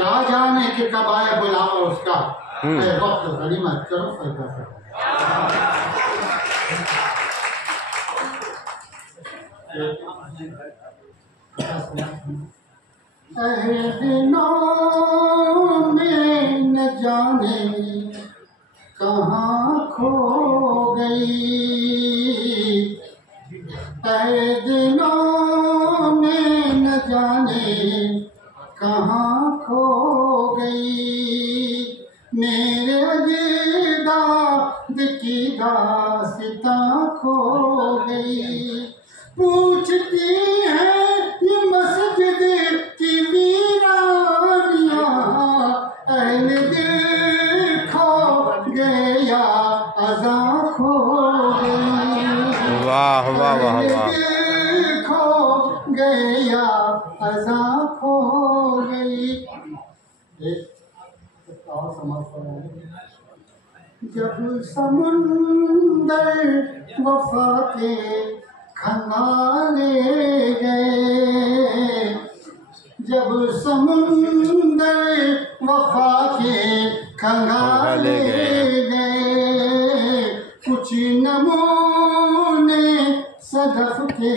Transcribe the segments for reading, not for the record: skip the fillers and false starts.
क्या जाने कि कब आए बुलावा उसका। वक्त गनीमत करो फैसला करो। दिनों में न जाने कहाँ खो गई, दिनों में न जाने कहाँ खो गई, मेरे अजीदाद की दास्तां खो गई। पूछती है ये मस्जिद की वीरानियां, अहले दिल खो गया अज़ा खो गई। वाह वाह वाह वाह। खो गया अज़ा खो गई। और समझ जब समुंदर वफा के खंगाले गए, जब समुंदर वफा के खंगाले गए, कुछ नमूने सदफ के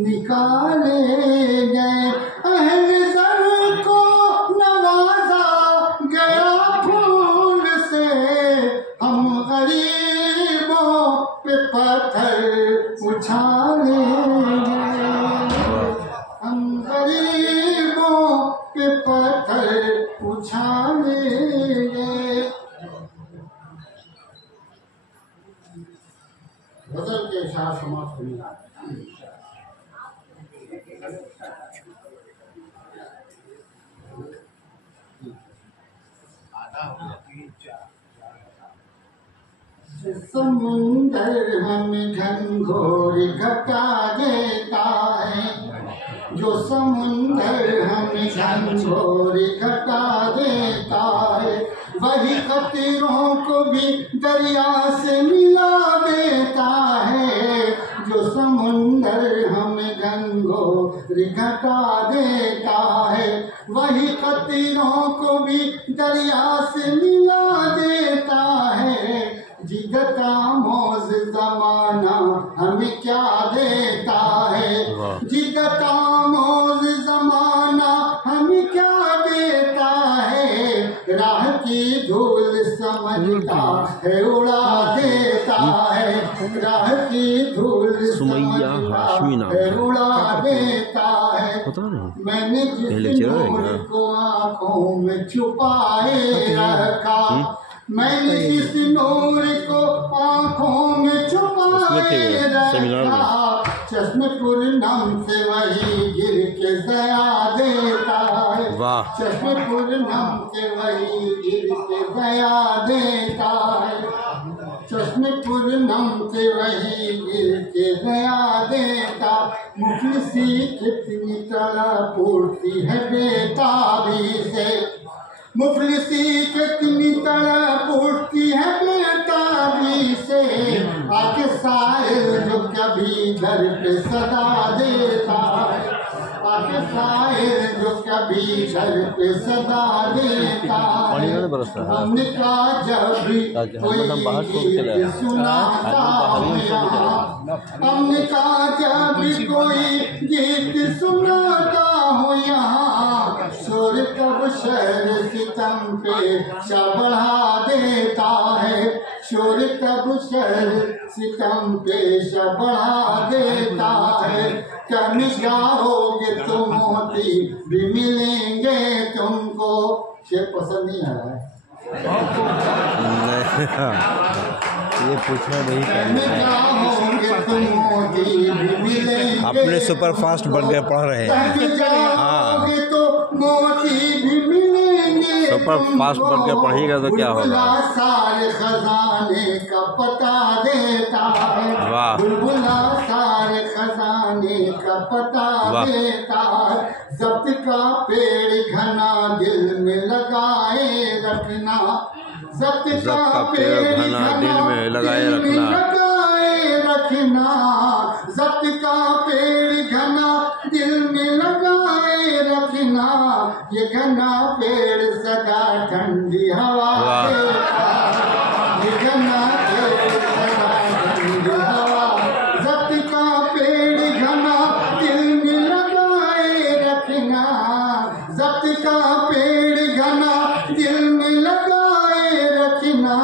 निकाले गए, अहले ज़र को नवाजा गया फूल से, हम गरीबों पे पत्थर उछाले गए, हम गरीबों पे पत्थर उछाले गए। बदल के साथ समाप्त हुई। समुंदर हमें घनघोर घटा देता है, जो समुंदर हमें घनघोर घटा देता है, वही कतरों को भी दरिया से मिला देता है, जो समुंदर हमें घनघोर घटा देता है, वही कतरों को भी दरिया से मिला देता है। जिगता मौज जमाना हमें क्या देता है, जिगता मौज जमाना हमें क्या देता है, राह की धूल समझता है उड़ा देता है, राह की धूल समझता है उड़ा देता है। मैंने जिस नूर को आँखों में छुपाए रखा, मैंने इस नूर को आँखों में छुपाए रखा, चश्मे पूर्णम से वही गिर के दया देता है, चश्मे पूर्णम से वही गिर के दया देता है, चश्मे पूर्णम से वही गिर के दया देता। मुफलिसी कितनी तड़प उठती है बेताबी से, मुफलिसी कितनी तड़प उठती है बेताबी से, आके साहिल जो कभी घर पे सदा देता है, आके साहिल जो कभी घर पे सदा देता है। हमने कहा जब भी कोई गीत सुनाता हो यहाँ, हमने कहा जब भी कोई गीत सुनाता हो यहाँ, शोर कब शहर सितम पे बढ़ा देता है, शोर कब शहर सितम पे बढ़ा देता है। कम जाओगे तो मोती भी मिलेंगे तुमको। शेर पसंद नहीं आ रहा है, ये पूछना नहीं जाओगे तो मोती भी मिलेंगे। अपने सुपर फास्ट बन गए पढ़ रहे हैं। जाओगे तो मोती भी मिलेंगे, सुपर फास्ट बन के पढ़ेगा तो क्या होगा। सारे खजाने का पता देता है, बुलबुला सारे खजाने का पता देता है। जब्त का पेड़ घना दिल में लगाए रखना, जब्त का पेड़ घना दिल में लगाए रखना, जब्त का पेड़ घना दिल में लगाए रखना, ये घना पेड़ सदा ठंडी हवा देता है, ये घना पेड़ सदा ठंडी हवा। जब्त का पेड़ घना दिल में लगाए रखना, जब्त का पेड़ घना दिल में लगाए रखना,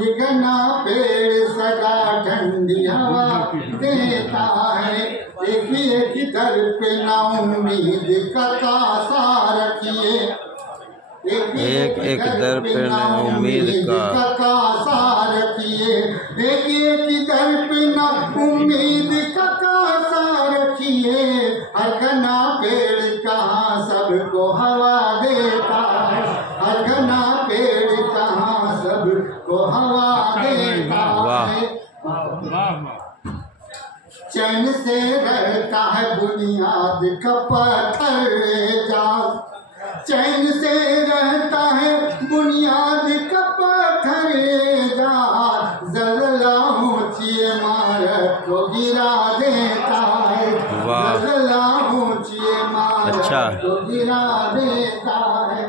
ये घना पेड़ सदा ठंडी हवा देता है। एक एक दर पे ना उम्मीद का कासा रखिए, एक एक दर पे ना उम्मीद का कासा रखिए, एक एक दर पे ना उम्मीद का कासा रखिए। हर घना पेड़ कहाँ सबको हवा देता है, हर घना पेड़ कहाँ सबको हवा देता है। चैन से रहता है बुनियाद का पत्थर जा, चैन से रहता है बुनियाद का पत्थर जा। ज़लज़ला ऊँची इमारत को गिरा देता है, ज़लज़ला ऊँची इमारत को गिरा देता है।